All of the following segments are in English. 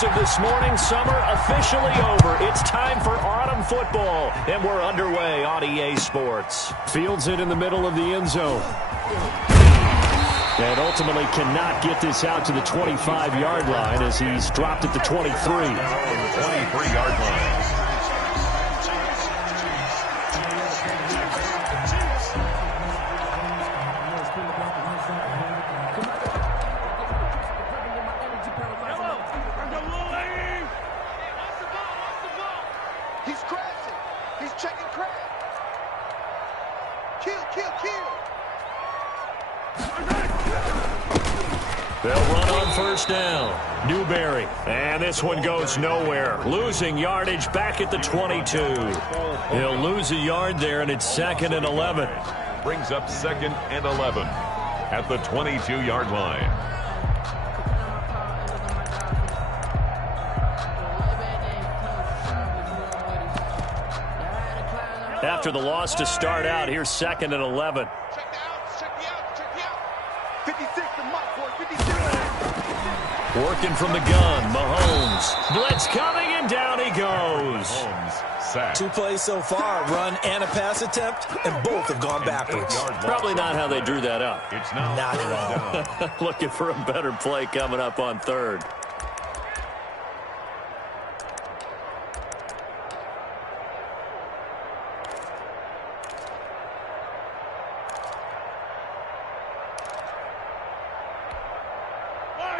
As of this morning, summer officially over. It's time for autumn football, and we're underway on EA Sports. Fields it in the middle of the end zone. And ultimately cannot get this out to the 25-yard line as he's dropped at the 23. 23-yard line. They'll run on first down. Newberry. And this one goes nowhere. Losing yardage back at the 22. He'll lose a yard there, and it's 2nd and 11. Brings up 2nd and 11 at the 22-yard line. After the loss to start out, here's 2nd and 11. Working from the gun, Mahomes. Blitz coming, and down he goes. Sack. 2 plays so far, run and a pass attempt, and both have gone backwards. Probably not how they drew that up. It's now not at all. Looking for a better play coming up on 3rd.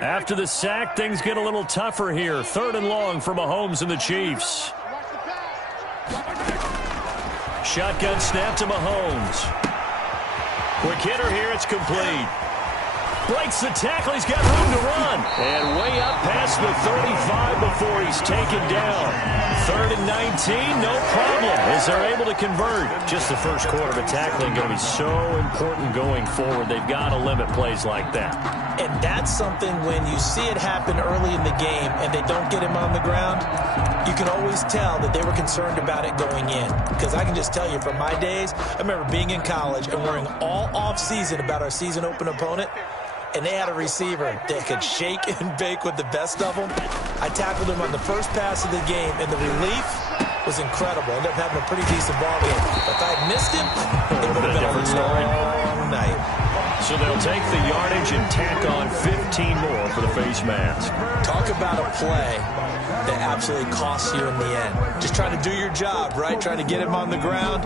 After the sack, things get a little tougher here. 3rd and long for Mahomes and the Chiefs. Shotgun snap to Mahomes. Quick hitter here, it's complete. Breaks the tackle, he's got room to run. And way up past the 35 before he's taken down. 3rd and 19, no problem, as they're able to convert. Just the first quarter of tackling going to be so important going forward. They've got to limit plays like that. And that's something when you see it happen early in the game and they don't get him on the ground, you can always tell that they were concerned about it going in. Because I can just tell you from my days, I remember being in college and worrying all off-season about our season-open opponent, and they had a receiver that could shake and bake with the best of them. I tackled him on the first pass of the game, and the relief was incredible. Ended up having a pretty decent ball game. If I had missed him, it would have been a long night. So they'll take the yardage and tack on 15 more for the face mask. Talk about a play that absolutely costs you in the end. Just trying to do your job, right? Trying to get him on the ground.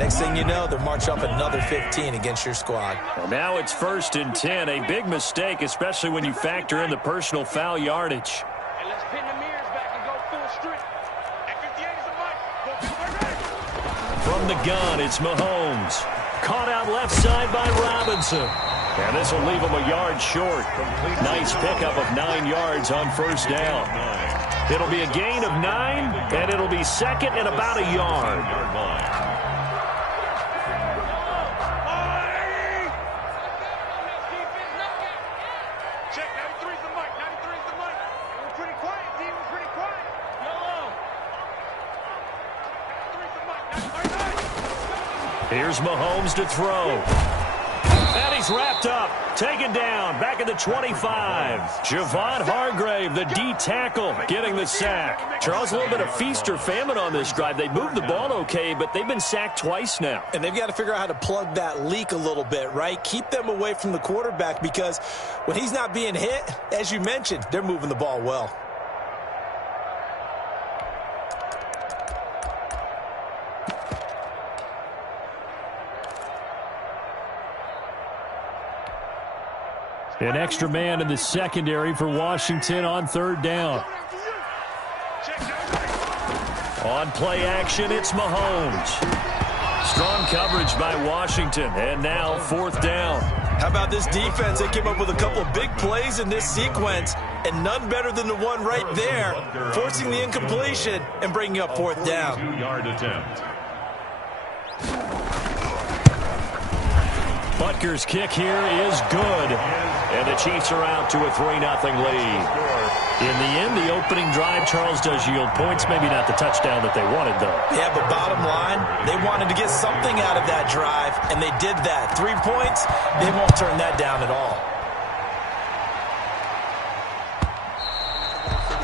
Next thing you know, they'll march up another 15 against your squad. Well, now it's 1st and 10. A big mistake, especially when you factor in the personal foul yardage. And let's pin the mirrors back and go full strip. At 58 is a mic. From the gun, it's Mahomes. Caught out left side by Robinson. And this will leave him a yard short. Nice pickup of 9 yards on first down. It'll be a gain of 9, and it'll be 2nd and about a yard. Check, 93's the mic. 93's the mic. We're pretty quiet, team. We're pretty quiet. YOLO. 93's the mic. 93. Here's Mahomes to throw. And he's wrapped up. Taken down. Back at the 25. Javon Hargrave, the D tackle, getting the sack. Charles, a little bit of feast or famine on this drive. They moved the ball okay, but they've been sacked twice now. And they've got to figure out how to plug that leak a little bit, right? Keep them away from the quarterback, because when he's not being hit, as you mentioned, they're moving the ball well. An extra man in the secondary for Washington on 3rd down. On play action, it's Mahomes. Strong coverage by Washington, and now 4th down. How about this defense? They came up with a couple of big plays in this sequence, and none better than the one right there, forcing the incompletion and bringing up 4th down. 2-yard attempt. Butker's kick here is good. And the Chiefs are out to a 3-0 lead. In the end, the opening drive, Charles, does yield points. Maybe not the touchdown that they wanted, though. Yeah, but bottom line, they wanted to get something out of that drive, and they did that. 3 points, they won't turn that down at all.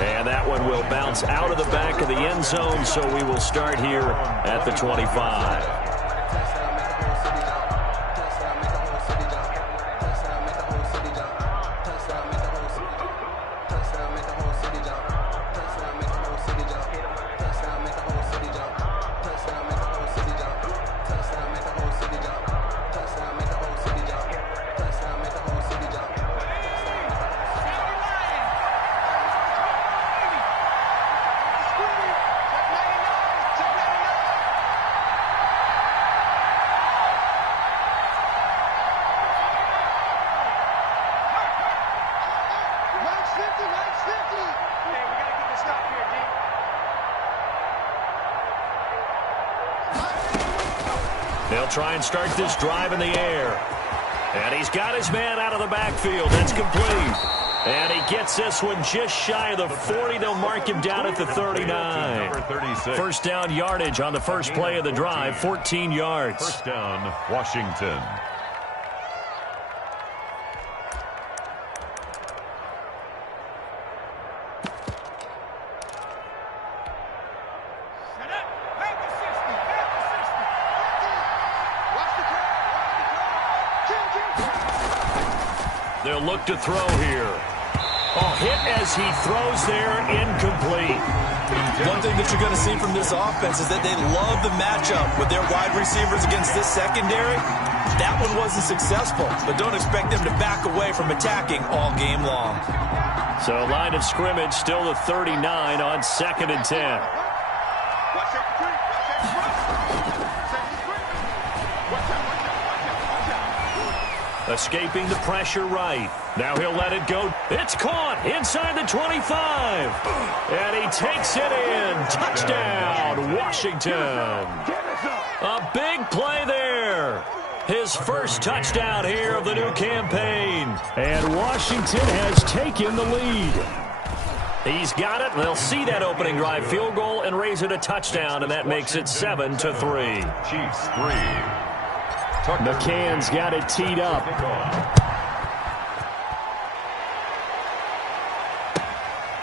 And that one will bounce out of the back of the end zone, so we will start here at the 25. They'll try and start this drive in the air. And he's got his man out of the backfield. That's complete. And he gets this one just shy of the 40. They'll mark him down at the 39. First down yardage on the first play of the drive, 14 yards. First down, Washington. They'll look to throw here. Oh, hit as he throws there, incomplete. One thing that you're going to see from this offense is that they love the matchup with their wide receivers against this secondary. That one wasn't successful, but don't expect them to back away from attacking all game long. So line of scrimmage still the 39 on 2nd and 10. Escaping the pressure right. Now he'll let it go. It's caught inside the 25. And he takes it in. Touchdown, Washington. A big play there. His first touchdown here of the new campaign. And Washington has taken the lead. He's got it. They'll see that opening drive field goal and raise it a touchdown, and that makes it 7-3. Chiefs 3. McCann's got it teed up.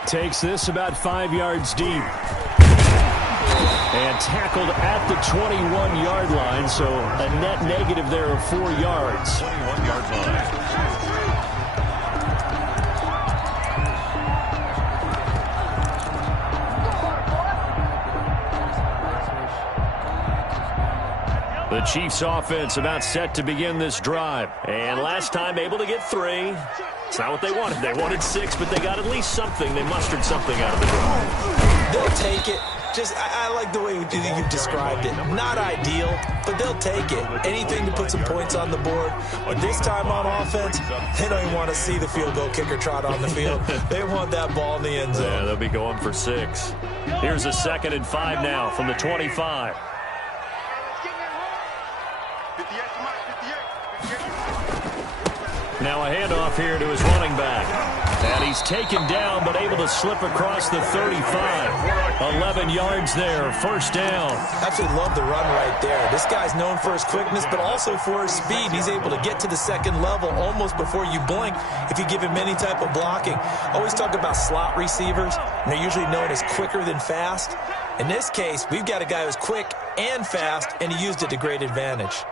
Takes this about 5 yards deep. And tackled at the 21-yard line, so a net negative there of 4 yards. 21-yard line. The Chiefs offense about set to begin this drive. And last time able to get 3. It's not what they wanted. They wanted 6, but they got at least something. They mustered something out of the drive. They'll take it. I like the way you described it. Not ideal, but they'll take it. Anything to put some points on the board. But this time on offense, they don't even want to see the field goal kicker trot on the field. They want that ball in the end zone. Yeah, they'll be going for 6. Here's a 2nd and 5 now from the 25. Now a handoff here to his running back. And he's taken down but able to slip across the 35. 11 yards there, first down. Absolutely love the run right there. This guy's known for his quickness but also for his speed. He's able to get to the second level almost before you blink if you give him any type of blocking. Always talk about slot receivers, and they're usually known as quicker than fast. In this case, we've got a guy who's quick and fast, and he used it to great advantage.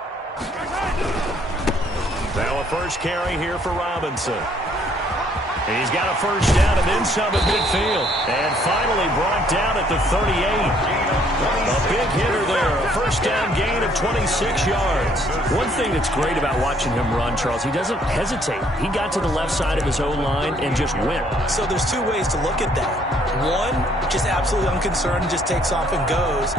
Now a first carry here for Robinson. He's got a first down and then some at midfield. And finally brought down at the 38. A big hitter there. A first down gain of 26 yards. One thing that's great about watching him run, Charles, he doesn't hesitate. He got to the left side of his own line and just went. So there's 2 ways to look at that. One, just absolutely unconcerned, just takes off and goes.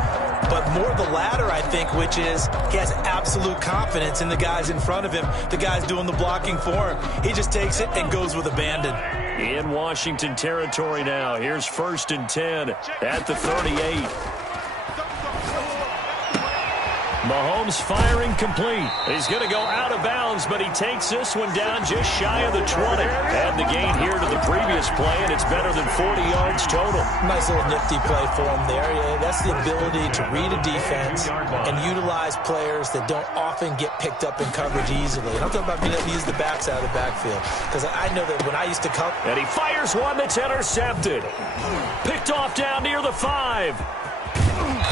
But more the latter, I think, which is he has absolute confidence in the guys in front of him. The guys doing the blocking for him. He just takes it and goes with abandon. In Washington territory now. Here's 1st and 10 at the 38. Mahomes firing complete. He's going to go out of bounds, but he takes this one down just shy of the 20. Add the gain here to the previous play, and it's better than 40 yards total. Nice little nifty play for him there. Yeah, that's the ability to read a defense and utilize players that don't often get picked up in coverage easily. And I'm talking about being able to use the backs out of the backfield, because I know that when I used to cover. And he fires one that's intercepted. Picked off down near the 5.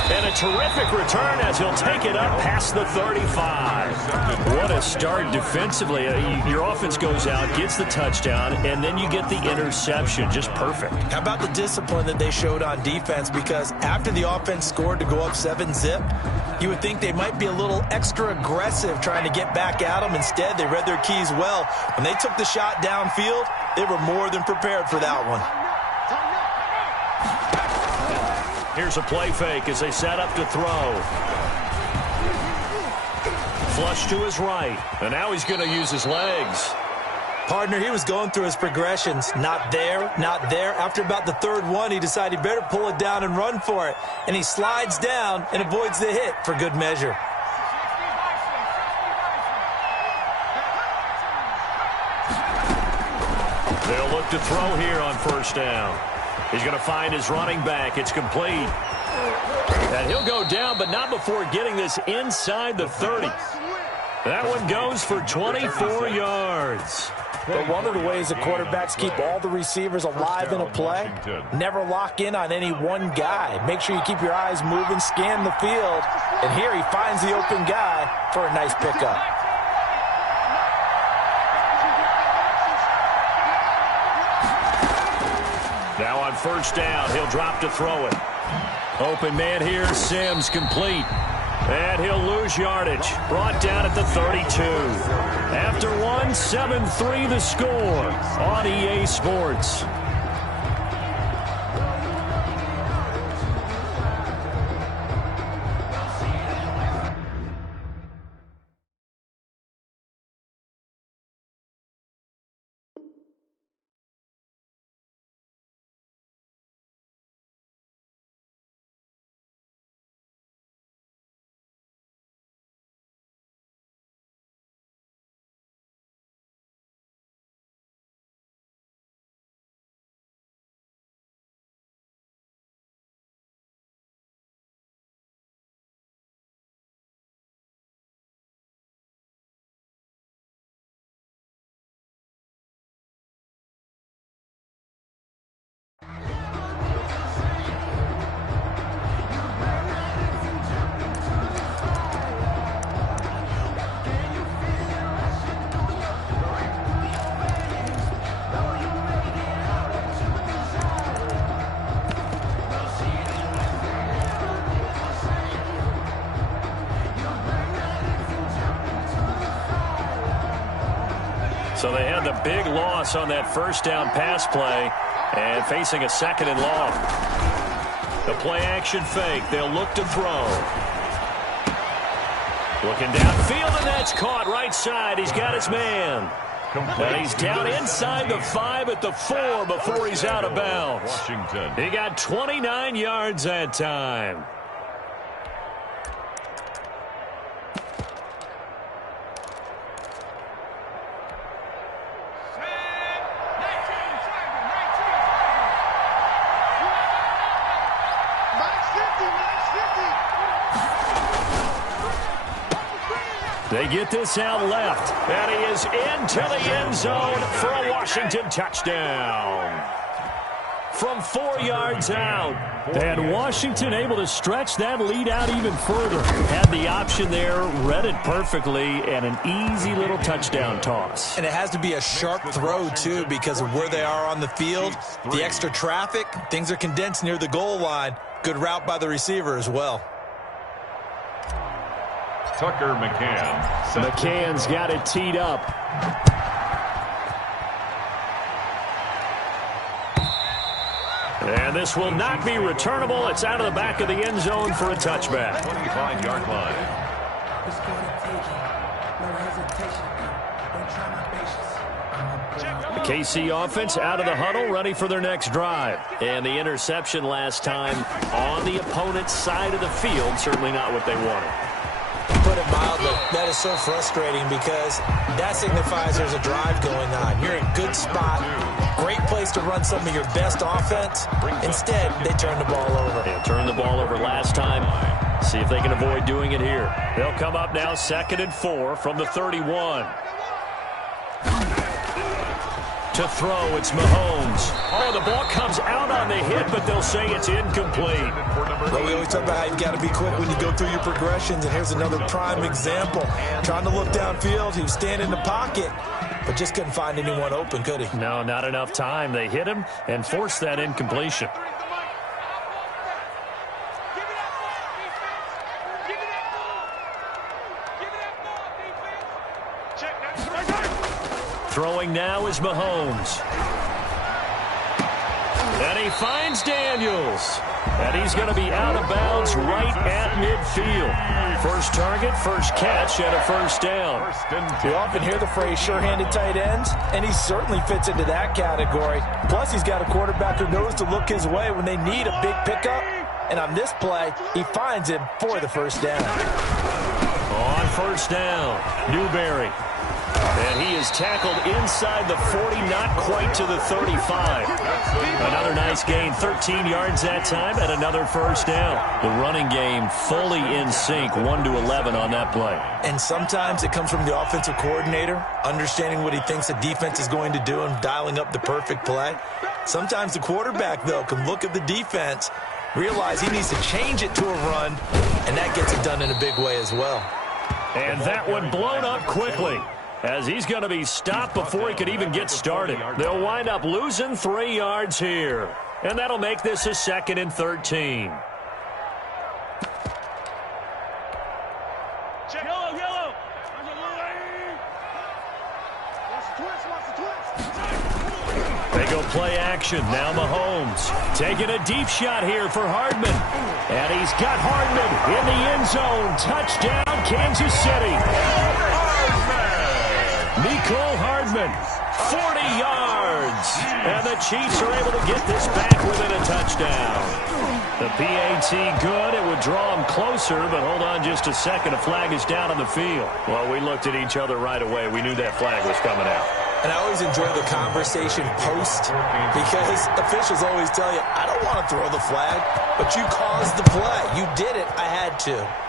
And a terrific return as he'll take it up past the 35. What a start defensively. Your offense goes out, gets the touchdown, and then you get the interception. Just perfect. How about the discipline that they showed on defense? Because after the offense scored to go up 7-zip, you would think they might be a little extra aggressive trying to get back at them. Instead, they read their keys well. When they took the shot downfield, they were more than prepared for that one. Here's a play fake as they set up to throw. Flush to his right. And now he's going to use his legs. Partner, he was going through his progressions. Not there, not there. After about the third one, he decided he better pull it down and run for it. And he slides down and avoids the hit for good measure. They'll look to throw here on first down. He's going to find his running back. It's complete. And he'll go down, but not before getting this inside the 30. That one goes for 24 yards. But one of the ways the quarterbacks keep all the receivers alive in a play, never lock in on any one guy. Make sure you keep your eyes moving, scan the field. And here he finds the open guy for a nice pickup. Now on first down, he'll drop to throw it. Open man here, Sims, complete. And he'll lose yardage. Brought down at the 32. After one, 7-3 the score on EA Sports. So they had the big loss on that first down pass play and facing a second and long. The play action fake. They'll look to throw. Looking downfield, and that's caught right side. He's got his man. And he's down inside the 5 at the 4 before he's out of bounds. Washington. He got 29 yards that time. They get this out left, and he is into the end zone for a Washington touchdown. From 4 yards out, and Washington able to stretch that lead out even further. Had the option there, read it perfectly, and an easy little touchdown toss. And it has to be a sharp throw, too, because of where they are on the field. The extra traffic, things are condensed near the goal line. Good route by the receiver as well. Tucker McCann. McCann's got it teed up. And this will not be returnable. It's out of the back of the end zone for a touchback. 25-yard line. The KC offense out of the huddle, ready for their next drive. And the interception last time on the opponent's side of the field, certainly not what they wanted. mildly. That is so frustrating because that signifies there's a drive going on. You're in a good spot, great place to run some of your best offense. Instead, they turn the ball over. They turned the ball over last time. See if they can avoid doing it here. They'll come up now 2nd and 4 from the 31. To throw, it's Mahomes. Oh, the ball comes out on the hit, but they'll say it's incomplete. Well, we always talk about how you've got to be quick when you go through your progressions, and here's another prime example. Trying to look downfield, he was standing in the pocket, but just couldn't find anyone open, could he? No, not enough time. They hit him and forced that incompletion. Throwing now is Mahomes. And he finds Daniels. And he's going to be out of bounds right at midfield. First target, first catch, and a first down. You often hear the phrase sure-handed tight ends, and he certainly fits into that category. Plus, he's got a quarterback who knows to look his way when they need a big pickup. And on this play, he finds him for the first down. On first down, Newberry. And he is tackled inside the 40, not quite to the 35. Another nice gain, 13 yards that time, and another first down. The running game fully in sync, 1-11 on that play. And sometimes it comes from the offensive coordinator, understanding what he thinks the defense is going to do and dialing up the perfect play. Sometimes the quarterback, though, can look at the defense, realize he needs to change it to a run, and that gets it done in a big way as well. And that one blown up quickly, as he's going to be stopped before he could even get started. They'll wind up losing 3 yards here. And that'll make this a 2nd and 13. Yellow. They go play action. Now Mahomes taking a deep shot here for Hardman. And he's got Hardman in the end zone. Touchdown, Kansas City. Nicole Hardman, 40 yards. And the Chiefs are able to get this back within a touchdown. The PAT good. It would draw them closer, but hold on just a second. A flag is down on the field. Well, we looked at each other right away. We knew that flag was coming out. And I always enjoy the conversation post because officials always tell you, I don't want to throw the flag, but you caused the play. You did it. I had to.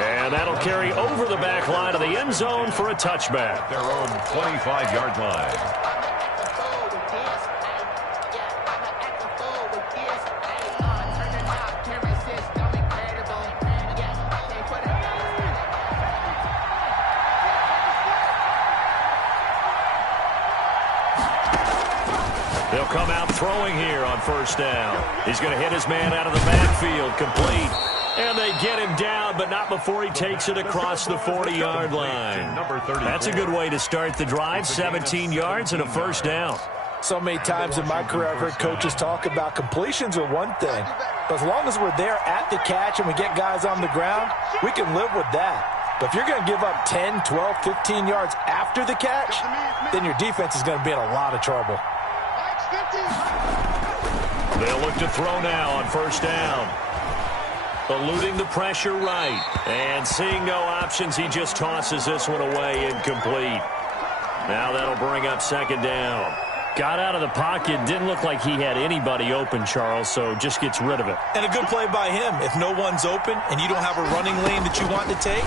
And that'll carry over the back line of the end zone for a touchback. Their own 25-yard line. They'll come out throwing here on first down. He's going to hit his man out of the backfield, complete. And they get him down, but not before he takes it across the 40-yard line. That's a good way to start the drive, 17 yards and a first down. So many times in my career, I've heard coaches talk about completions are one thing. But as long as we're there at the catch and we get guys on the ground, we can live with that. But if you're going to give up 10, 12, 15 yards after the catch, then your defense is going to be in a lot of trouble. They'll look to throw now on first down. Eluding the pressure right. And seeing no options, he just tosses this one away, incomplete. Now that'll bring up second down. Got out of the pocket, didn't look like he had anybody open, Charles, so just gets rid of it. And a good play by him. If no one's open and you don't have a running lane that you want to take,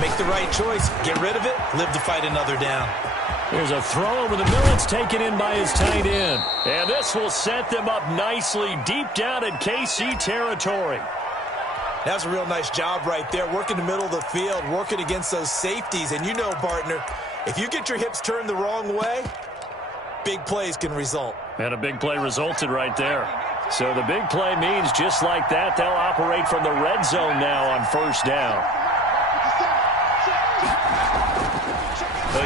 make the right choice. Get rid of it, live to fight another down. There's a throw over the middle. It's taken in by his tight end. And this will set them up nicely deep down in KC territory. That's a real nice job right there, working the middle of the field, working against those safeties. And you know, partner, if you get your hips turned the wrong way, big plays can result. And a big play resulted right there. So the big play means just like that, they'll operate from the red zone now on first down.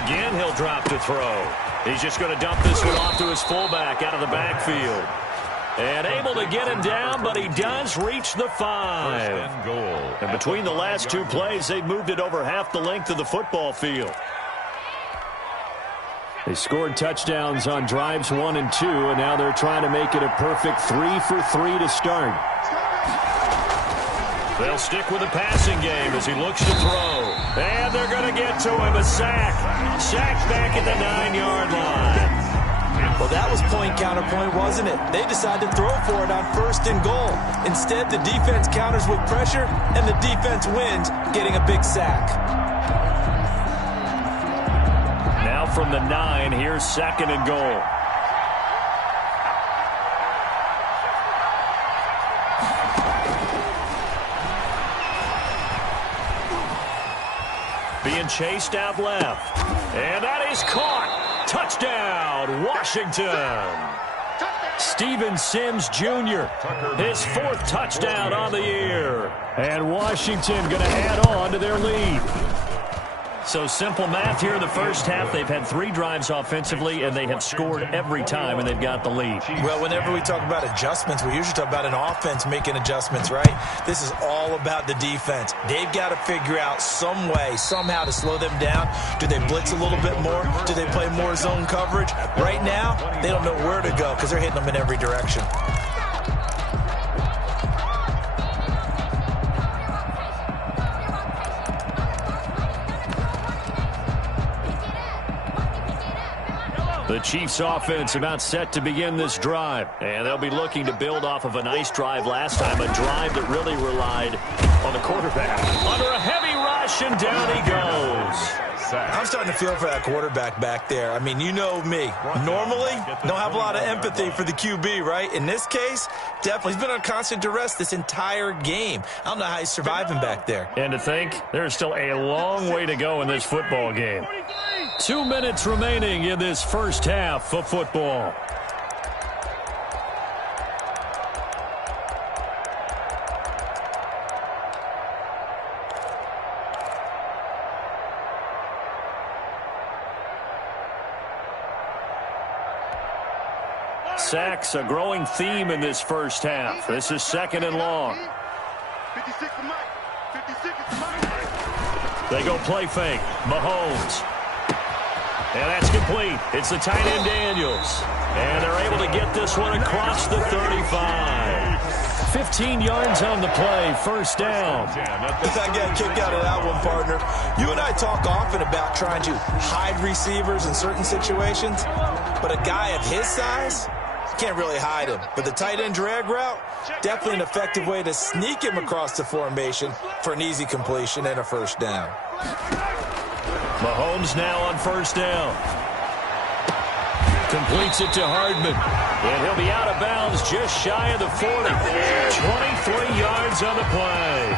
Again, he'll drop to throw. He's just going to dump this one off to his fullback out of the backfield. And able to get him down, but he does reach the 5. First and goal. And between the last two plays, they've moved it over half the length of the football field. They scored touchdowns on drives 1 and 2, and now they're trying to make it a perfect 3 for 3 to start. They'll stick with the passing game as he looks to throw. And they're going to get to him. A sack. Sack back at the 9-yard line. Well, that was point counterpoint, wasn't it? They decided to throw for it on 1st and goal. Instead, the defense counters with pressure, and the defense wins, getting a big sack. Now from the 9, here's 2nd and goal. Being chased out left. And that is caught. Touchdown, Washington. Steven Sims Jr., his 4th touchdown on the year. And Washington going to add on to their lead. So simple math here in the first half. They've had 3 drives offensively, and they have scored every time, and they've got the lead. Well, whenever we talk about adjustments, we usually talk about an offense making adjustments, right? This is all about the defense. They've got to figure out some way, somehow to slow them down. Do they blitz a little bit more? Do they play more zone coverage? Right now, they don't know where to go because they're hitting them in every direction. The Chiefs offense about set to begin this drive. And they'll be looking to build off of a nice drive last time, a drive that really relied on the quarterback. Under a heavy rush, and down he goes. I'm starting to feel for that quarterback back there. I mean, you know me. Normally, don't have a lot of empathy for the QB, right? In this case, definitely. He's been on constant duress this entire game. I don't know how he's surviving back there. And to think, there's still a long way to go in this football game. 2 minutes remaining in this first half of football. Sacks, a growing theme in this first half. This is 2nd and long. 56 to Mike. 56 to Mike. They go play fake. Mahomes. And that's complete. It's the tight end Daniels. And they're able to get this one across the 35. 15 yards on the play. First down. I got kicked out of that one, partner. You and I talk often about trying to hide receivers in certain situations. But a guy of his size, can't really hide him. But the tight end drag route, definitely an effective way to sneak him across the formation for an easy completion and a first down. Mahomes now on first down. Completes it to Hardman. And he'll be out of bounds just shy of the 40. 23 yards on the play.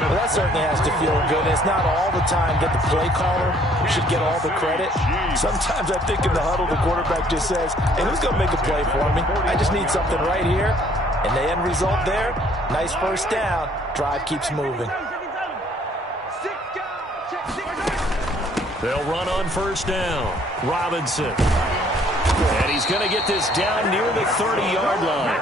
Well, that certainly has to feel good. It's not all the time that the play caller should get all the credit. Sometimes I think in the huddle, the quarterback just says, hey, who's going to make a play for me? I just need something right here. And the end result there, nice first down. Drive keeps moving. They'll run on first down. Robinson. And he's going to get this down near the 30-yard line.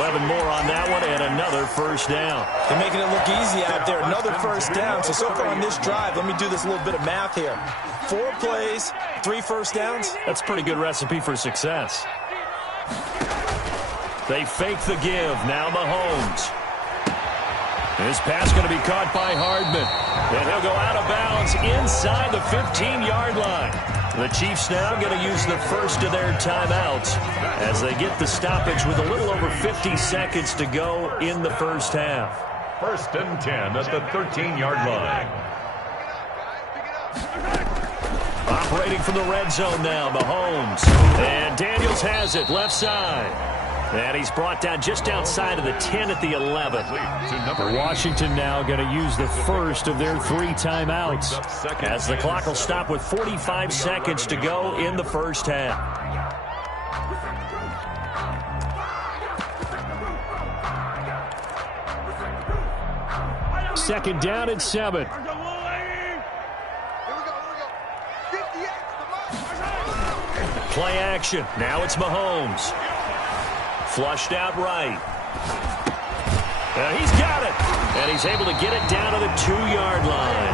11 more on that one and another first down. They're making it look easy out there. Another first down. So far on this drive, let me do this little bit of math here. 4 plays, 3 first downs. That's a pretty good recipe for success. They fake the give. Now Mahomes. This pass going to be caught by Hardman. And he'll go out of bounds inside the 15-yard line. The Chiefs now going to use the first of their timeouts as they get the stoppage with a little over 50 seconds to go in the first half. 1st and 10 at the 13-yard line. Operating from the red zone now, Mahomes. And Daniels has it, left side. And he's brought down just outside of the 10 at the 11. Washington now going to use the first of their 3 timeouts as the clock will stop with 45 seconds to go in the first half. Second down and 7. Play action. Now it's Mahomes. Flushed out right. He's got it. And he's able to get it down to the 2-yard line.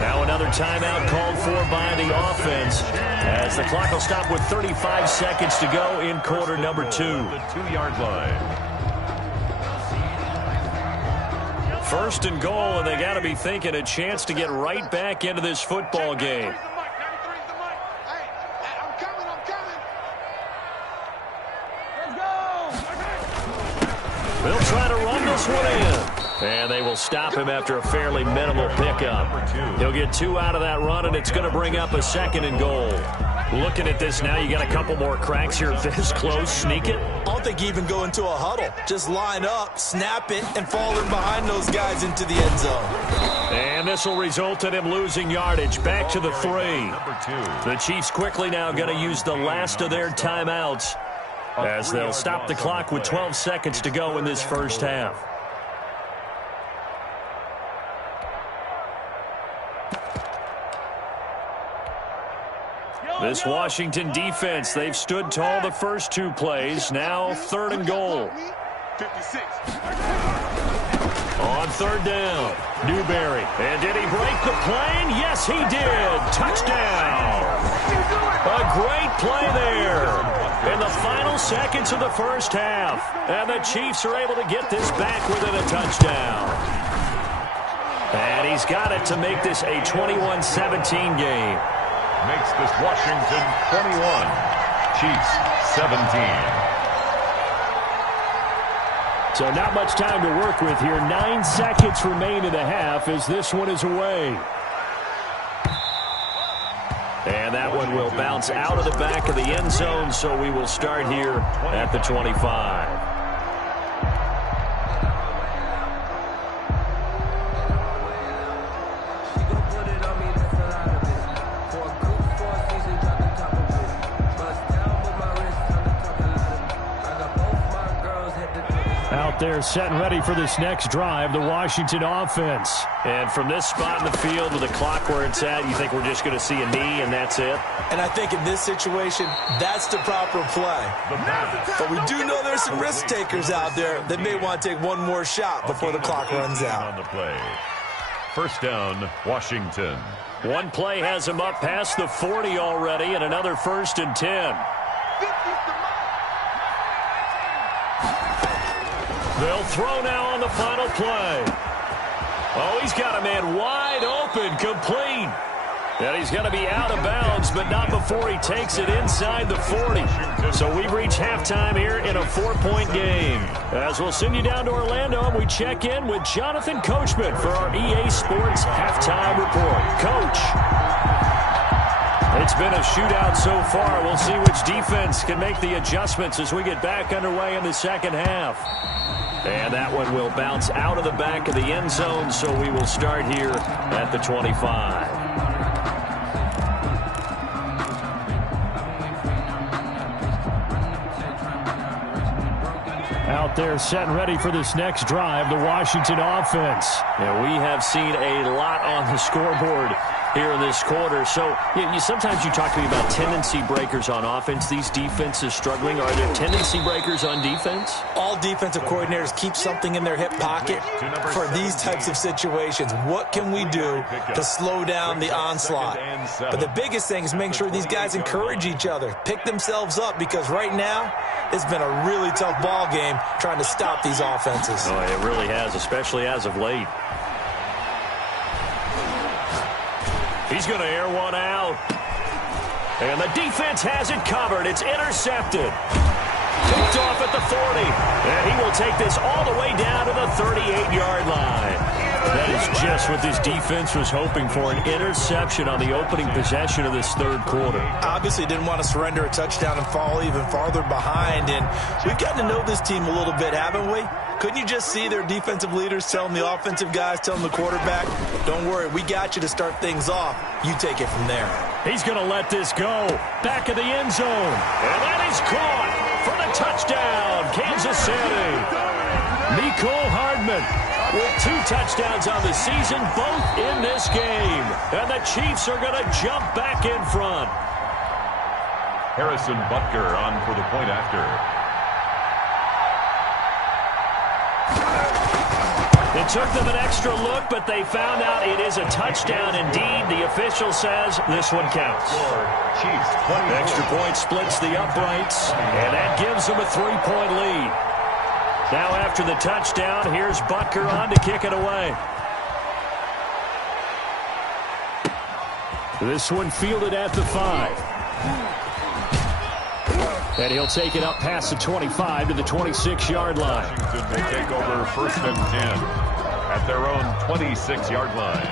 Now another timeout called for by the offense as the clock will stop with 35 seconds to go in quarter number 2. The 2-yard line. First and goal, and they got to be thinking a chance to get right back into this football game. They'll try to run this one in. And they will stop him after a fairly minimal pickup. He'll get 2 out of that run, and it's going to bring up a 2nd and goal. Looking at this now, you got a couple more cracks here this close. Sneak it. I don't think you even go into a huddle. Just line up, snap it, and fall in behind those guys into the end zone. And this will result in him losing yardage. Back to the 3. The Chiefs quickly now going to use the last of their timeouts as they'll stop the clock with 12 seconds to go in this first half. This Washington defense, they've stood tall the first 2 plays. Now 3rd and goal. 56. On 3rd down, Newberry. And did he break the plane? Yes, he did. Touchdown. A great play there in the final seconds of the first half. And the Chiefs are able to get this back within a touchdown. And he's got it to make this a 21-17 game. Makes this Washington 21, Chiefs 17. So not much time to work with here. 9 seconds remain in the half as this one is away. And that one will bounce out of the back of the end zone, so we will start here at the 25. Out there set and ready for this next drive, the Washington offense. And from this spot in the field with the clock where it's at, you think we're just going to see a knee and that's it? And I think in this situation, that's the proper play. But we do know there's some risk takers out there that may want to take one more shot before the clock runs out. On the play. First down, Washington. One play has him up past the 40 already, and another 1st and 10. They'll throw now on the final play. Oh, he's got a man wide open, complete. And he's going to be out of bounds, but not before he takes it inside the 40. So we reach halftime here in a 4-point game. As we'll send you down to Orlando, and we check in with Jonathan Coachman for our EA Sports Halftime Report. Coach. It's been a shootout so far. We'll see which defense can make the adjustments as we get back underway in the second half. And that one will bounce out of the back of the end zone, so we will start here at the 25. Out there set and ready for this next drive, the Washington offense. And we have seen a lot on the scoreboard here in this quarter. So sometimes you talk to me about tendency breakers on offense. These defenses struggling. Are there tendency breakers on defense? All defensive coordinators keep something in their hip pocket for these types of situations. What can we do to slow down the onslaught? But the biggest thing is making sure these guys encourage each other, pick themselves up, because right now it's been a really tough ball game trying to stop these offenses. Oh, it really has, especially as of late. He's going to air one out. And the defense has it covered. It's intercepted. Picked off at the 40. And he will take this all the way down to the 38-yard line. That is just what this defense was hoping for, an interception on the opening possession of this third quarter. Obviously didn't want to surrender a touchdown and fall even farther behind. And we've gotten to know this team a little bit, haven't we? Couldn't you just see their defensive leaders telling the offensive guys, telling the quarterback, don't worry, we got you to start things off. You take it from there. He's going to let this go. Back of the end zone. And that is caught for the touchdown, Kansas City. Mecole Hardman with 2 touchdowns on the season, both in this game. And the Chiefs are going to jump back in front. Harrison Butker on for the point after. It took them an extra look, but they found out it is a touchdown indeed. The official says this one counts. Extra point splits the uprights, and that gives them a 3-point lead. Now after the touchdown, here's Butker on to kick it away. This one fielded at the 5. And he'll take it up past the 25 to the 26-yard line. Washington will take over 1st and 10 at their own 26-yard line.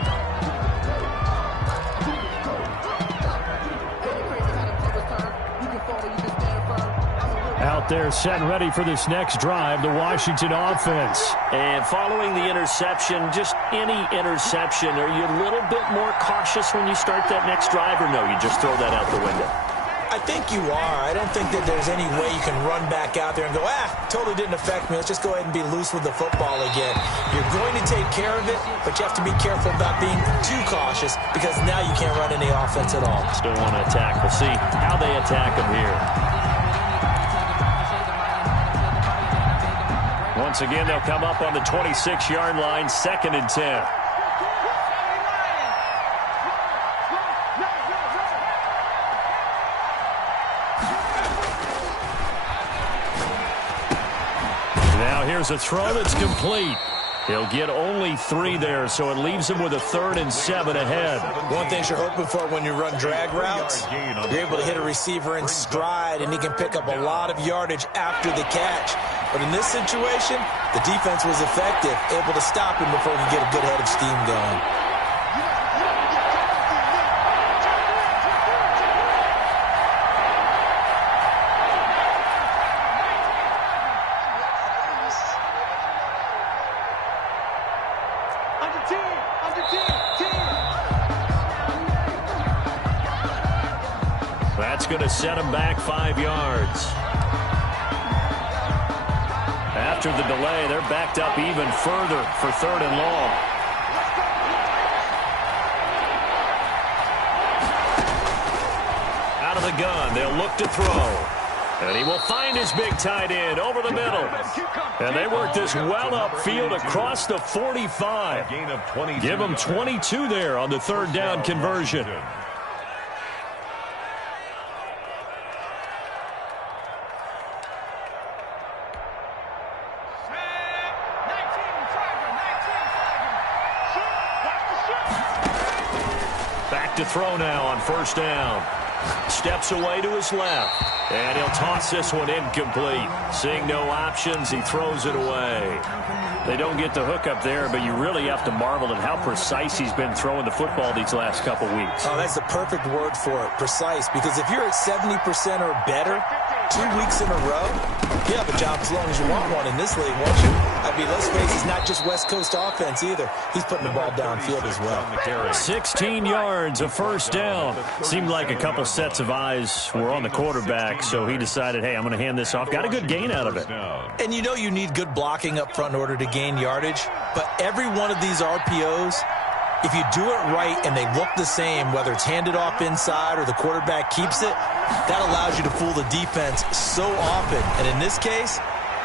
Out there set and ready for this next drive, the Washington offense. And following the interception, just any interception, are you a little bit more cautious when you start that next drive, or no, you just throw that out the window? I think you are. I don't think that there's any way you can run back out there and go, totally didn't affect me. Let's just go ahead and be loose with the football again. You're going to take care of it, but you have to be careful about being too cautious because now you can't run any offense at all. Still want to attack. We'll see how they attack them here. Once again, they'll come up on the 26-yard line, 2nd and 10. Now here's a throw that's complete. He'll get only 3 there, so it leaves him with a 3rd and 7 ahead. One thing you're hoping for when you run drag routes, you're able to hit a receiver in stride, and he can pick up a lot of yardage after the catch. But in this situation, the defense was effective, able to stop him before he could get a good head of steam going. That's going to set him back 5 yards. After the delay, they're backed up even further for 3rd and long. Out of the gun, they'll look to throw. And he will find his big tight end over the middle. And they work this well upfield across the 45. Give him 22 there on the 3rd down conversion. Back to throw now on 1st down. Steps away to his left. And he'll toss this one incomplete. Seeing no options, he throws it away. They don't get the hook up there, but you really have to marvel at how precise he's been throwing the football these last couple weeks. Oh, that's the perfect word for it, precise. Because if you're at 70% or better 2 weeks in a row, you have a job as long as you want one in this league, won't you? I mean, let's face it, it's not just West Coast offense either. He's putting the ball downfield as well. 16 yards, a 1st down. Seemed like a couple sets of eyes were on the quarterback, so he decided, hey, I'm going to hand this off. Got a good gain out of it. And you know you need good blocking up front in order to gain yardage, but every one of these RPOs, if you do it right and they look the same, whether it's handed off inside or the quarterback keeps it, that allows you to fool the defense so often. And in this case,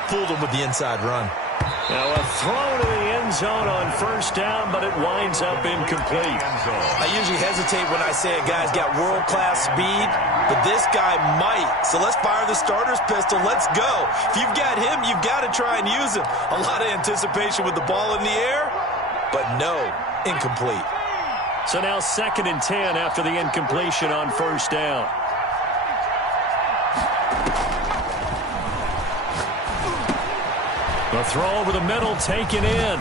fooled them with the inside run. Now a throw to the end zone on 1st down, but it winds up incomplete. I usually hesitate when I say a guy's got world-class speed, but this guy might. So let's fire the starter's pistol. Let's go. If you've got him, you've got to try and use him. A lot of anticipation with the ball in the air, but no, incomplete. So now 2nd and 10 after the incompletion on 1st down. The throw over the middle taken in.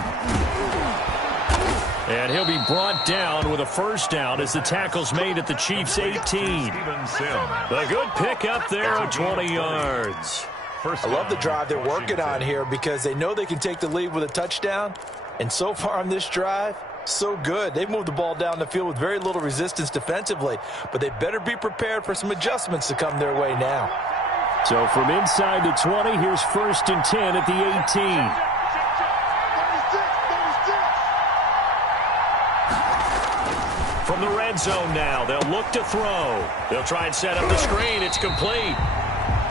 And he'll be brought down with a 1st down as the tackle's made at the Chiefs' 18. A good pick up there at 20 yards. I love the drive they're working on here because they know they can take the lead with a touchdown. And so far on this drive, so good. They've moved the ball down the field with very little resistance defensively. But they better be prepared for some adjustments to come their way now. So from inside the 20, here's 1st and 10 at the 18. From the red zone now, they'll look to throw. They'll try and set up the screen. It's complete.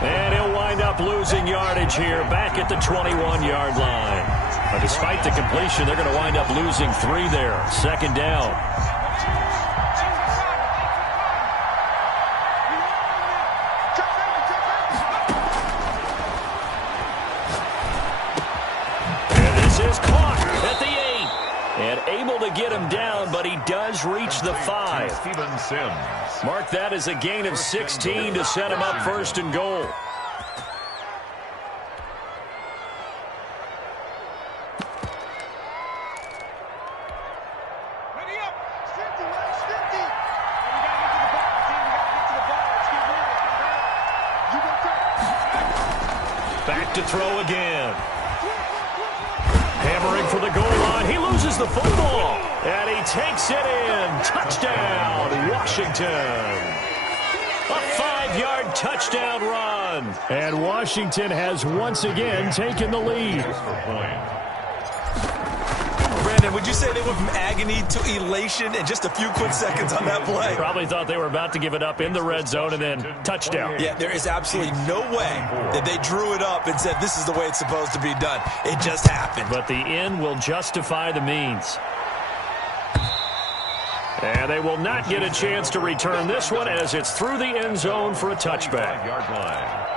And he'll wind up losing yardage here back at the 21-yard line. But despite the completion, they're going to wind up losing 3 there. 2nd down. has reached the 5. Steven Sims. Mark that as a gain of 16 to set him up first and goal. Back to throw again. Hammering for the goal line. He loses the football. And he takes it in. Touchdown, Washington. A 5-yard touchdown run. And Washington has once again taken the lead. Brandon, would you say they went from agony to elation in just a few quick seconds on that play? Probably thought they were about to give it up in the red zone and then touchdown. Yeah, there is absolutely no way that they drew it up and said this is the way it's supposed to be done. It just happened. But the end will justify the means. And they will not get a chance to return this one as it's through the end zone for a touchback. Yard line.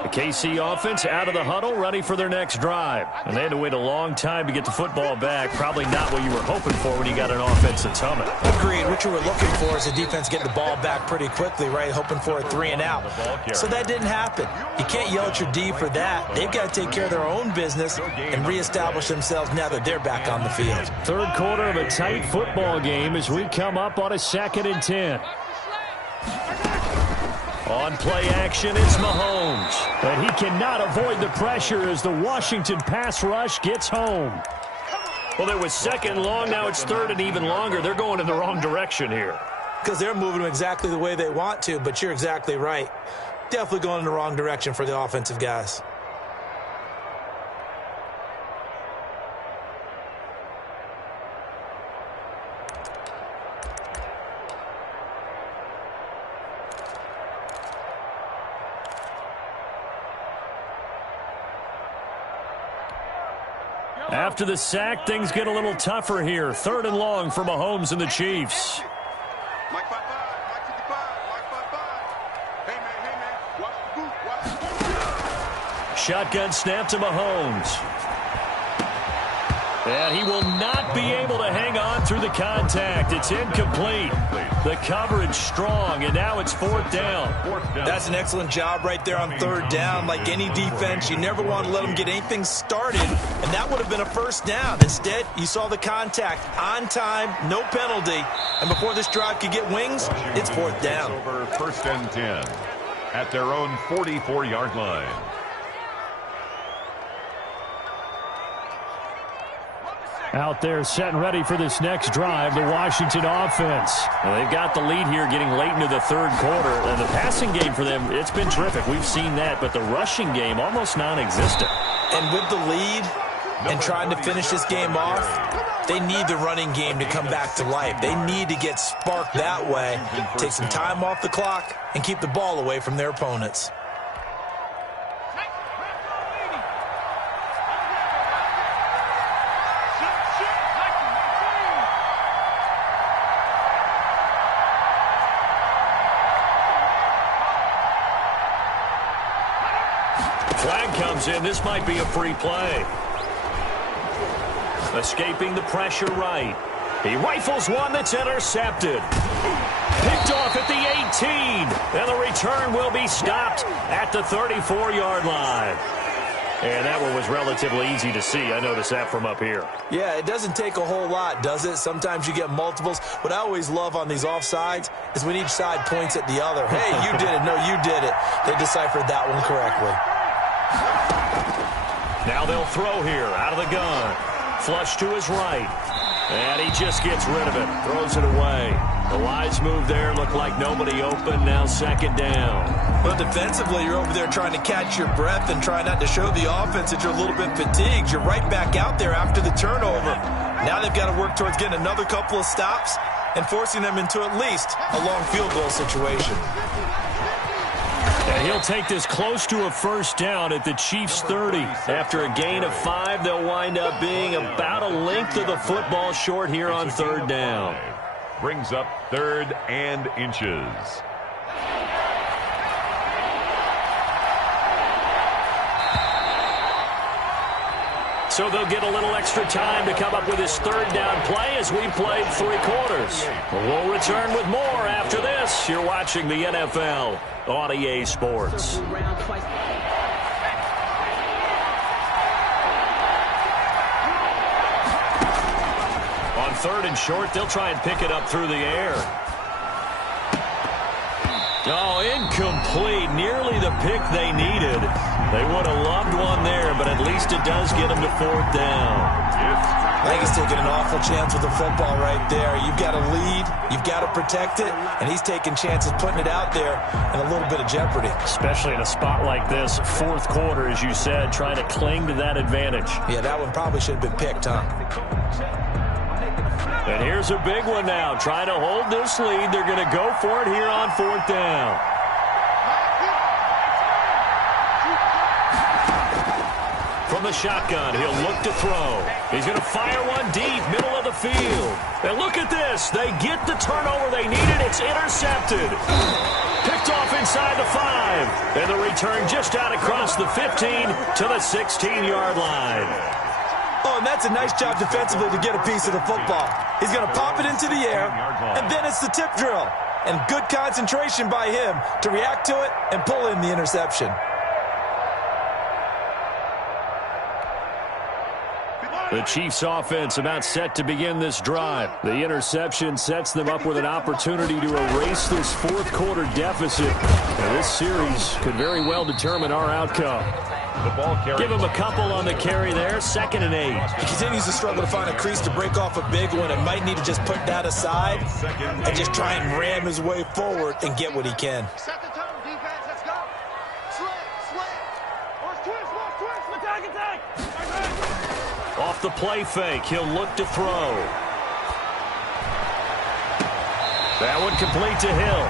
The KC offense out of the huddle, ready for their next drive. And they had to wait a long time to get the football back. Probably not what you were hoping for when you got an offense that's humming. Agreed. What you were looking for is the defense getting the ball back pretty quickly, right? Hoping for a 3 and out. So that didn't happen. You can't yell at your D for that. They've got to take care of their own business and reestablish themselves now that they're back on the field. Third quarter of a tight football game as we come up on a 2nd and 10. On play action, it's Mahomes. But he cannot avoid the pressure as the Washington pass rush gets home. Well, there was 2nd and long. Now it's 3rd and even longer. They're going in the wrong direction here. Because they're moving them exactly the way they want to, but you're exactly right. Definitely going in the wrong direction for the offensive guys. After the sack, things get a little tougher here. 3rd and long for Mahomes and the Chiefs. Mike 5-5, Mike 55, Mike 5-5. Hey, man, watch the boot, watch the boot. Shotgun snap to Mahomes. And he will not be able to hang on through the contact. It's incomplete. The coverage strong, and now it's 4th down. That's an excellent job right there on 3rd down. Like any defense, you never want to let them get anything started, and that would have been a 1st down. Instead, you saw the contact on time, no penalty, and before this drive could get wings, it's 4th down. Over 1st and 10 at their own 44-yard line. Out there set and ready for this next drive, the Washington offense. Well, they've got the lead here getting late into the 3rd quarter. And the passing game for them, it's been terrific. We've seen that, but the rushing game almost non-existent. And with the lead and trying to finish this game off, they need the running game to come back to life. They need to get sparked that way, take some time off the clock, and keep the ball away from their opponents. Flag comes in. This might be a free play. Escaping the pressure right. He rifles one that's intercepted. Picked off at the 18. And the return will be stopped at the 34-yard line. And that one was relatively easy to see. I noticed that from up here. Yeah, it doesn't take a whole lot, does it? Sometimes you get multiples. What I always love on these offsides is when each side points at the other. Hey, you did it. No, you did it. They deciphered that one correctly. Now they'll throw here out of the gun. Flush to his right. And he just gets rid of it. Throws it away. The wise move there. Looked like nobody open. Now 2nd down. Well, defensively, you're over there trying to catch your breath and try not to show the offense that you're a little bit fatigued. You're right back out there after the turnover. Now they've got to work towards getting another couple of stops and forcing them into at least a long field goal situation. And he'll take this close to a 1st down at the Chiefs' 30. After a gain of 5, they'll wind up being about a length of the football short here on 3rd down. Brings up 3rd and inches. So they'll get a little extra time to come up with his third down play as we played 3 quarters. We'll return with more after this. You're watching the NFL on EA Sports. On 3rd and short, they'll try and pick it up through the air. Oh, incomplete. Nearly the pick they needed. They would have loved one there, but at least it does get them to 4th down. I think he's taking an awful chance with the football right there. You've got to lead, you've got to protect it, and he's taking chances putting it out there in a little bit of jeopardy. Especially in a spot like this, 4th quarter, as you said, trying to cling to that advantage. Yeah, that one probably should have been picked, huh? And here's a big one now. Trying to hold this lead. They're going to go for it here on 4th down. From the shotgun, he'll look to throw. He's going to fire one deep, middle of the field. And look at this. They get the turnover they needed. It's intercepted. Picked off inside the 5. And the return just out across the 15 to the 16-yard line. Oh, and that's a nice job defensively to get a piece of the football. He's going to pop it into the air, and then it's the tip drill. And good concentration by him to react to it and pull in the interception. The Chiefs' offense about set to begin this drive. The interception sets them up with an opportunity to erase this 4th quarter deficit. And this series could very well determine our outcome. The ball carry. Give him a couple on the carry there. 2nd and 8. He continues to struggle to find a crease to break off a big one and might need to just put that aside and just try and ram his way forward and get what he can. Set the tone, defense. Let's go. Slit. Horse twist. Attack. Off the play fake, he'll look to throw. That one complete to Hill.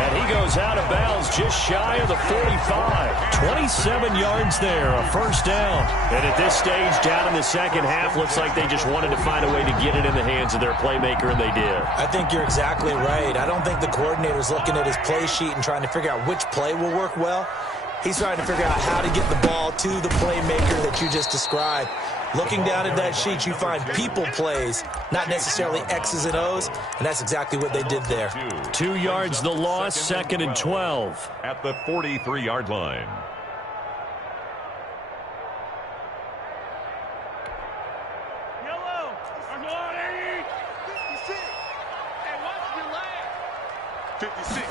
And he goes out of bounds just shy of the 45. 27 yards there, a 1st down. And at this stage, down in the 2nd half, looks like they just wanted to find a way to get it in the hands of their playmaker, and they did. I think you're exactly right. I don't think the coordinator's looking at his play sheet and trying to figure out which play will work well. He's trying to figure out how to get the ball to the playmaker that you just described. Looking down at that sheet, you find people plays, not necessarily X's and O's, and that's exactly what they did there. 2 yards the loss, 2nd and 12. At the 43-yard line. Yellow. Come on, 80. 56. And watch your leg. 56.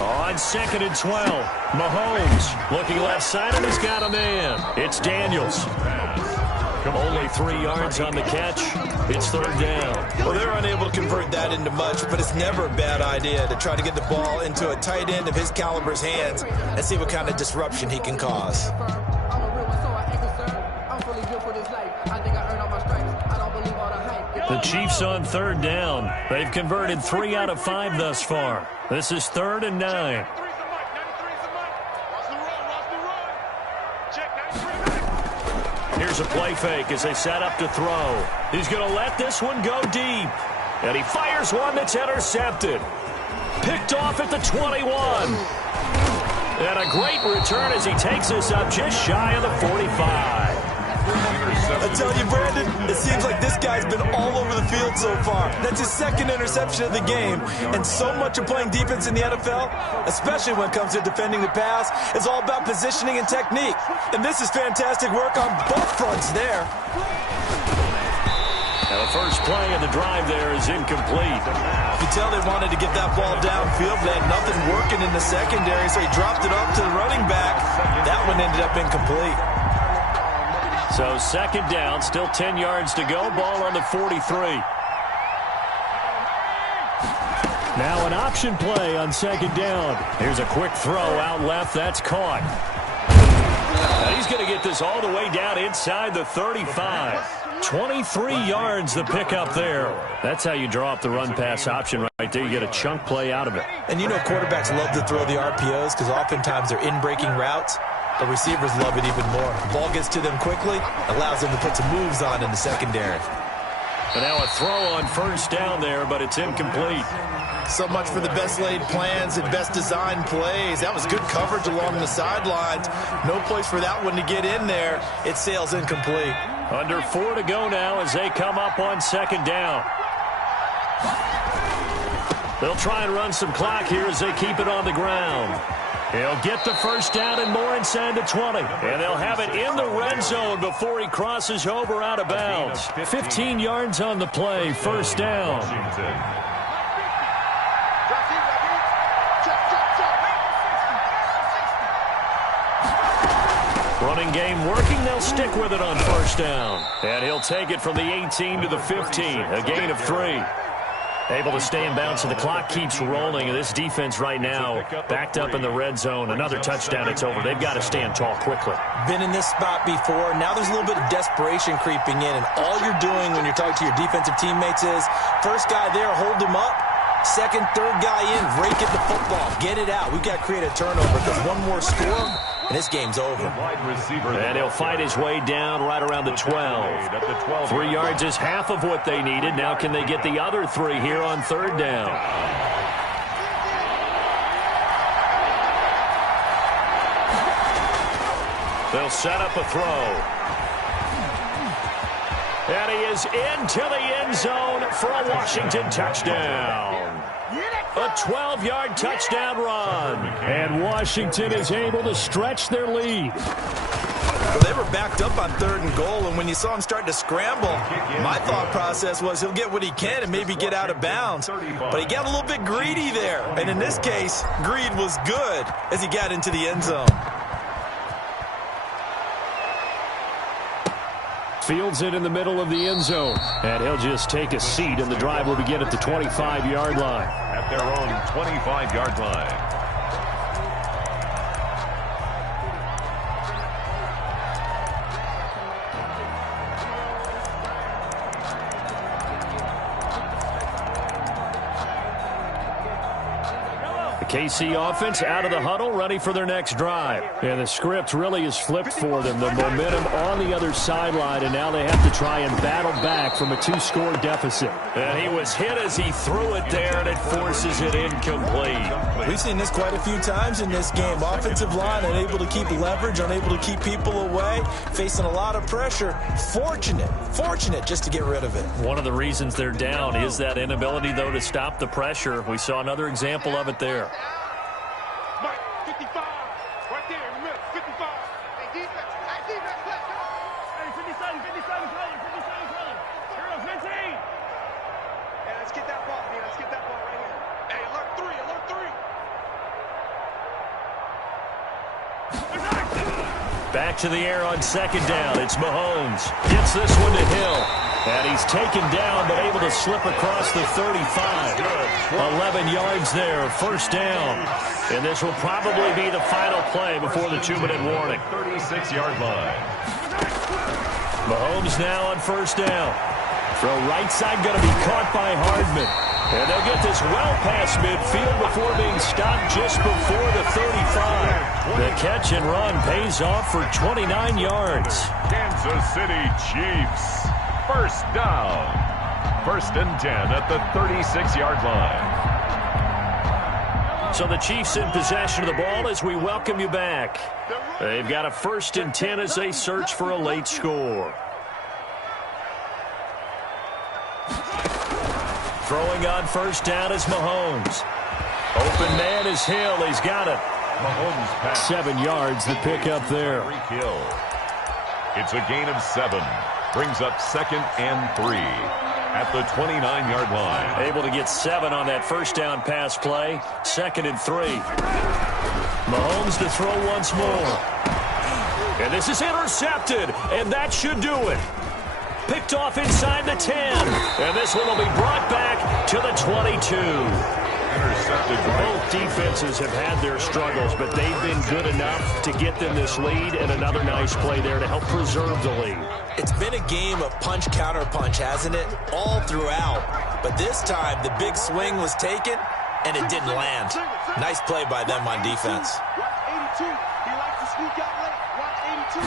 On 2nd and 12, Mahomes looking left side, and he's got a man. It's Daniels. Only 3 yards on the catch. It's 3rd down. Well, they're unable to convert that into much, but it's never a bad idea to try to get the ball into a tight end of his caliber's hands and see what kind of disruption he can cause. The Chiefs on 3rd down. They've converted 3 out of 5 thus far. This is 3rd and 9. Here's a play fake as they set up to throw. He's going to let this one go deep. And he fires one that's intercepted. Picked off at the 21. And a great return as he takes us up just shy of the 45. I tell you, Brandon, it seems like this guy's been all over the field so far. That's his 2nd interception of the game. And so much of playing defense in the NFL, especially when it comes to defending the pass, is all about positioning and technique. And this is fantastic work on both fronts there. Now the first play of the drive there is incomplete. You can tell they wanted to get that ball downfield. They had nothing working in the secondary, so he dropped it off to the running back. That one ended up incomplete. So 2nd down, still 10 yards to go. Ball on the 43. Now an option play on 2nd down. Here's a quick throw out left. That's caught. Now he's going to get this all the way down inside the 35. 23 yards the pickup there. That's how you draw up the run-pass option right there. You get a chunk play out of it. And you know quarterbacks love to throw the RPOs because oftentimes they're in-breaking routes. The receivers love it even more. The ball gets to them quickly, allows them to put some moves on in the secondary. And now a throw on first down there, but it's incomplete. So much for the best laid plans and best designed plays. That was good coverage along the sidelines. No place for that one to get in there. It sails incomplete. Under 4 to go now as they come up on second down. They'll try and run some clock here as they keep it on the ground. He'll get the first down and more inside the 20. And they'll have it in the red zone before he crosses over out of bounds. 15 yards on the play, first down. Running game working, they'll stick with it on first down. And he'll take it from the 18 to the 15, a gain of 3. Able to stay in bounds, so the clock keeps rolling. This defense right now backed up in the red zone. Another touchdown, it's over. They've got to stand tall quickly. Been in this spot before. Now there's a little bit of desperation creeping in, and all you're doing when you're talking to your defensive teammates is first guy there, hold him up. Second, third guy in, rake at the football. Get it out. We've got to create a turnover because one more score, and this game's over. And he'll fight his way down right around the 12. 3 yards is half of what they needed. Now can they get the other 3 here on third down? They'll set up a throw. And he is into the end zone for a Washington touchdown. A 12-yard touchdown run. And Washington is able to stretch their lead. Well, they were backed up on 3rd and goal, and when you saw him start to scramble, my thought process was he'll get what he can and maybe get out of bounds. But he got a little bit greedy there. And in this case, greed was good as he got into the end zone. Fields it in the middle of the end zone. And he'll just take a seat, and the drive will begin at the 25-yard line. At their own 25-yard line. KC offense out of the huddle, ready for their next drive. And the script really is flipped for them. The momentum on the other sideline, and now they have to try and battle back from a 2-score deficit. And he was hit as he threw it there, and it forces it incomplete. We've seen this quite a few times in this game. Offensive line unable to keep leverage, unable to keep people away, facing a lot of pressure. Fortunate just to get rid of it. One of the reasons they're down is that inability, though, to stop the pressure. We saw another example of it there. Mike, 55. Right there in the middle. 55. Hey, defense. Hey, defense. Let's go. Hey, 57 color. 57 color. Here goes 15. Hey, let's get that ball, man. Let's get that ball right here. Hey, alert 3. Alert 3. Back to the air on second down. It's Mahomes. Gets this one to Hill. And he's taken down, but able to slip across the 35. 11 yards there, first down. And this will probably be the final play before the 2-minute warning. 36-yard line. Mahomes now on first down. Throw right side, going to be caught by Hardman. And they'll get this well past midfield before being stopped just before the 35. The catch and run pays off for 29 yards. Kansas City Chiefs. First down. 1st and 10 at the 36-yard line. So the Chiefs in possession of the ball as we welcome you back. They've got a 1st and 10 as they search for a late score. Throwing on first down is Mahomes. Open man is Hill. He's got it. Mahomes pass. 7 yards, the pickup there. It's a gain of 7. Brings up 2nd and 3 at the 29-yard line. Able to get 7 on that first down pass play. 2nd and 3. Mahomes to throw once more. And this is intercepted, and that should do it. Picked off inside the 10. And this one will be brought back to the 22. Intercepted. Both defenses have had their struggles, but they've been good enough to get them this lead, and another nice play there to help preserve the lead. It's been a game of punch-counter-punch, hasn't it? All throughout. But this time, the big swing was taken, and it didn't land. Nice play by them on defense. Watch 82. He likes to sneak out late. Watch 82.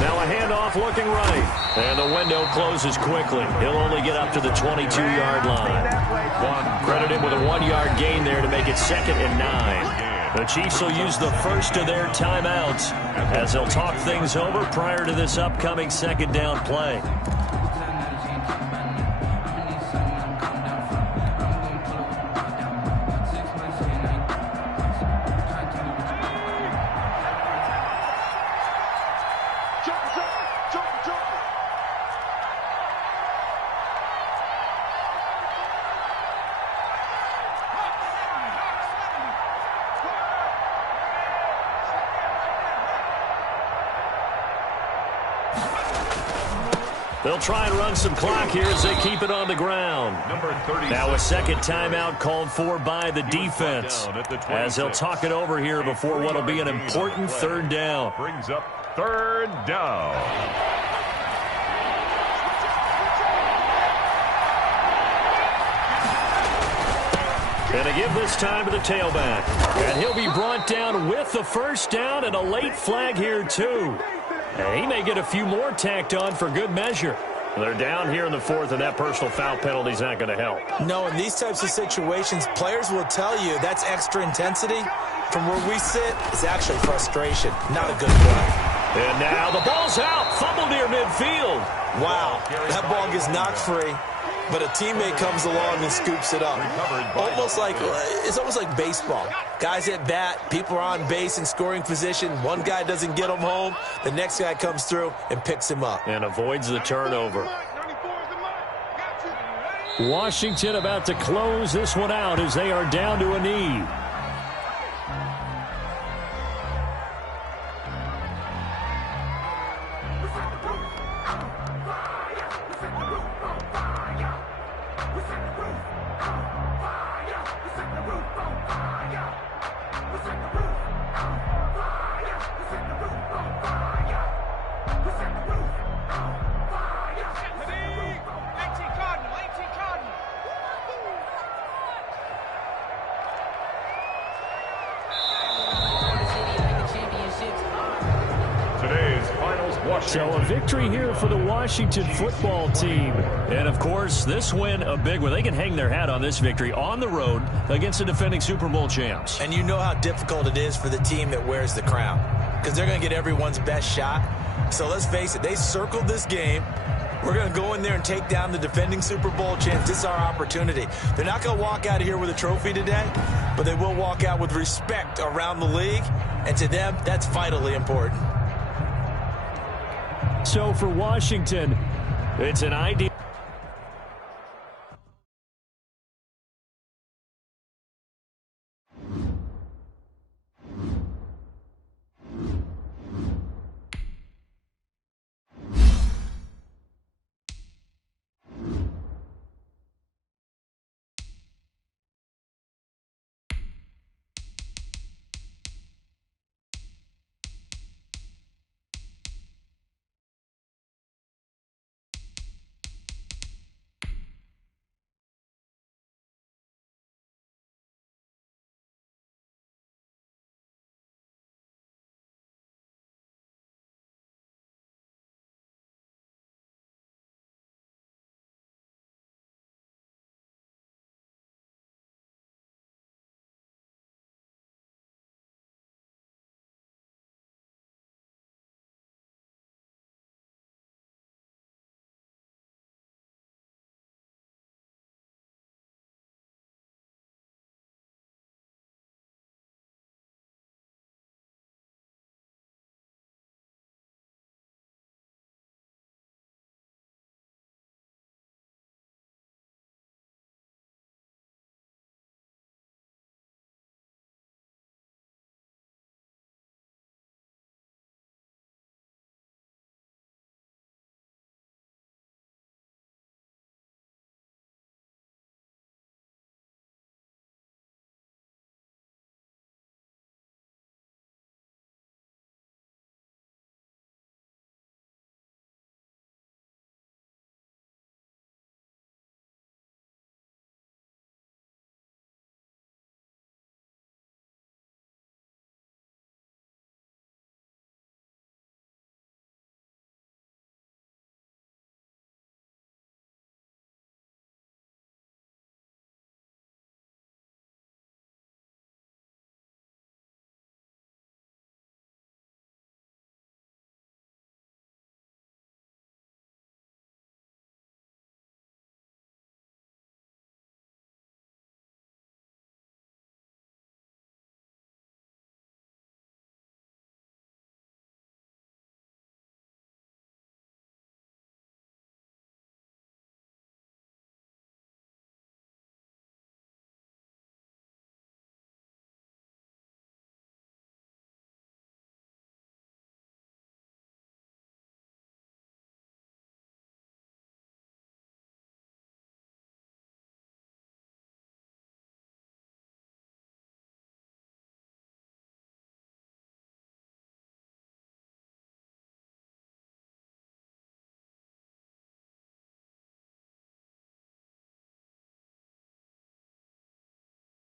Now a handoff looking right. And the window closes quickly. He'll only get up to the 22-yard line. Credit him with a 1-yard gain there to make it 2nd and 9. The Chiefs will use the first of their timeouts as they'll talk things over prior to this upcoming 2nd down play. They'll try and run some clock here as they keep it on the ground. Now a 2nd timeout called for by the defense as they'll talk it over here before what will be an important 3rd down. Brings up 3rd down. And to give this time to the tailback. And he'll be brought down with the 1st down and a late flag here too. And he may get a few more tacked on for good measure. They're down here in the 4th, and that personal foul penalty is not going to help. No, in these types of situations, players will tell you that's extra intensity. From where we sit, it's actually frustration, not a good play. And now the ball's out. Fumble near midfield. Wow, that ball gets knocked free, but a teammate comes along and scoops it up. It's almost like baseball. Guys at bat, people are on base in scoring position. One guy doesn't get him home. The next guy comes through and picks him up. And avoids the turnover. Washington about to close this one out as they are down to a knee. So a victory here for the Washington football team. And, of course, this win a big one. They can hang their hat on this victory on the road against the defending Super Bowl champs. And you know how difficult it is for the team that wears the crown because they're going to get everyone's best shot. So let's face it, they circled this game. We're going to go in there and take down the defending Super Bowl champs. This is our opportunity. They're not going to walk out of here with a trophy today, but they will walk out with respect around the league. And to them, that's vitally important. So for Washington, it's an ideal.